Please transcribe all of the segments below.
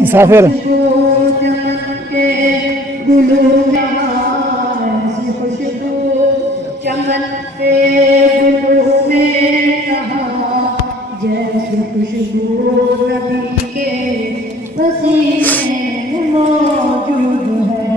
मुसाफिर चमन पे गुलों में कहा जैसे खुशबू नबी के पसीने में मौजूद है।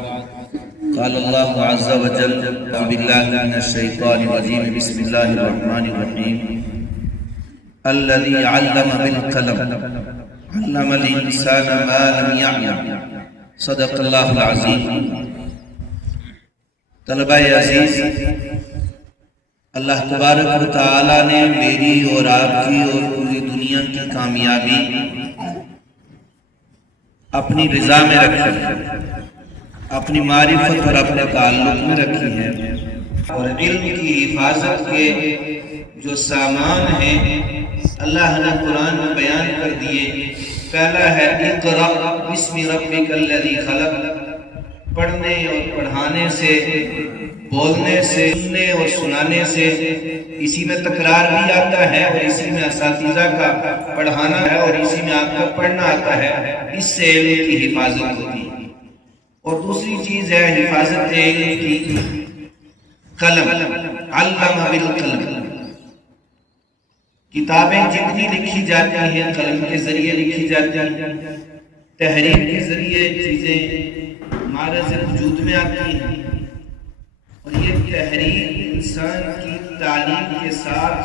क़ाल अल्लाहु अज़्ज़ा व जल्ल बिस्मिल्लाहि मिनश शैतानिर रजीम बिस्मिल्लाहिर रहमानिर रहीम अल्लज़ी अल्लम बिल क़लम अल्लमल इंसाना मा लम यअलम सदक़ल्लाहुल अज़ीम। तलबाए अज़ीज़, अल्लाह तबारक व तआला ने मेरी और आपकी और पूरी दुनिया की कामयाबी अपनी रज़ा में रखी, अपनी मारिफत और अपने ताल्लुक में रखी है। और इल्म की हिफाजत के जो सामान हैं अल्लाह ने कुरान में बयान कर दिए। पहला है इक़रा बिस्मि रब्बिकल्लज़ी खलक़, पढ़ने और पढ़ाने से, बोलने से, सुनने और सुनाने से, इसी में तकरार भी आता है और इसी में असातिज़ा का पढ़ाना है और इसी में आपका पढ़ना आता है। इससे इल्म की हिफाजत होती है। और दूसरी चीज है हिफाजत इल्म की कलम, अल्लम बिल कलम। किताबें जितनी लिखी जाती हैं कलम के जरिए लिखी जाती हैं, तहरीर के जरिए चीजें हमारे से वजूद में आती हैं। और ये तहरीर इंसान की तालीम के साथ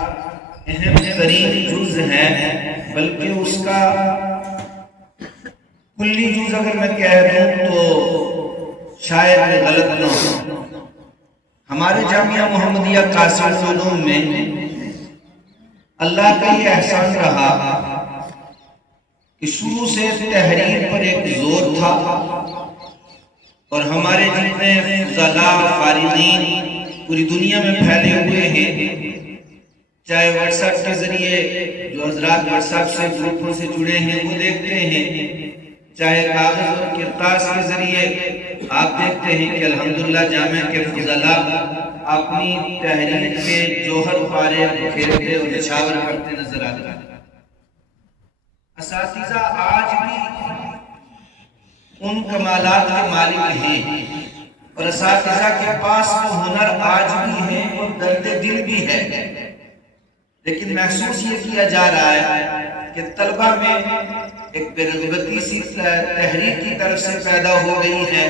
अहम तरीन जुज़ है, बल्कि उसका कुल्ली जुज़ अगर मैं कह दूं तो शायद गलत न हो। हमारे जामिया मोहम्मदिया कासिम उलूम में अल्लाह का ये एहसान रहा कि शुरू से तहरीर पर एक जोर था और हमारे जितने फ़ुज़ला फ़ारिग़ीन पूरी दुनिया में फैले हुए हैं, चाहे व्हाट्सएप के जरिए जो हज़रात व्हाट्सएप से ग्रुपों से जुड़े हैं वो देखते हैं, चाहे कागज और किरतास के जरिए आप देखते हैं कि अल्हम्दुलिल्लाह जामिया के फ़ुज़ला अपनी तहरीर के जोहर पारे खेलते और निछावर करते नजर आते हैं। असातिज़ा आज भी उन कमालात के मालिक हैं और असातिज़ा के पास तो हुनर आज भी है और दर्द दिल भी है, लेकिन महसूस ये किया जा रहा है कि तलबा में एक बेरग़बती सी तहरीर की तरफ से पैदा हो गई है,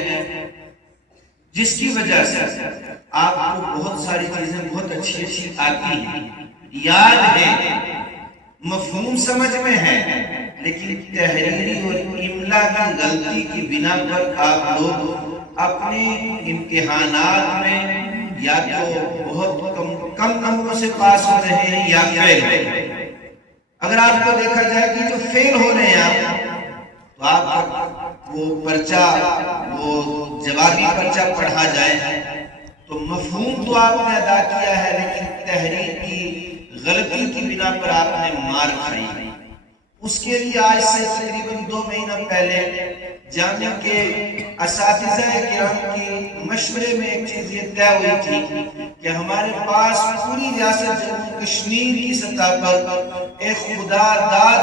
जिसकी वजह से आपको बहुत सारी चीजें बहुत अच्छी अच्छी आती हैं, याद है, मफ़हूम समझ में है, लेकिन तहरीरी और इमला की गलती की बिना पर आप लोग अपने इम्तिहानात में या तो बहुत कम नंबरों से पास हो रहे हैं या फेल हो रहे हैं। अगर आपको देखा जाए कि जो फेल हो रहे हैं आप, तो आप वो पर्चा, वो जवाबी पर्चा पढ़ा जाए तो मफ़हूम तो आपने अदा किया है, लेकिन तहरीर की गलती की बिना पर आपने मार खाई। उसके लिए आज से तकरीबन 2 महीना पहले जामिया के असातिज़ा किराम की मशवरे में एक चीज ये तय हुई थी कि हमारे पास पूरी रियासत जम्मू कश्मीर की सतह पर एक खुदादाद,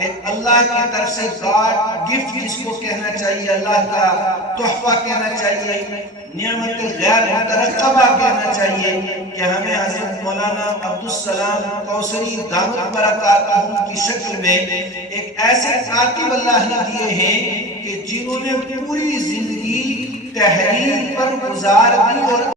एक अल्लाह की तरफ से गॉड गिफ्ट जिसको कहना चाहिए, अल्लाह का तोहफा कहना चाहिए, नियमत गैर मुतरक्कबा कहना चाहिए कि हमें हज़रत मौलाना अब्दुल सलाम कौसरी दामत बरकातहू की शक्ल में एक ऐसे कातिब अल्लाह ने दिए हैं कि जिन्होंने पूरी जिंदगी तहरीर पर गुजार दी और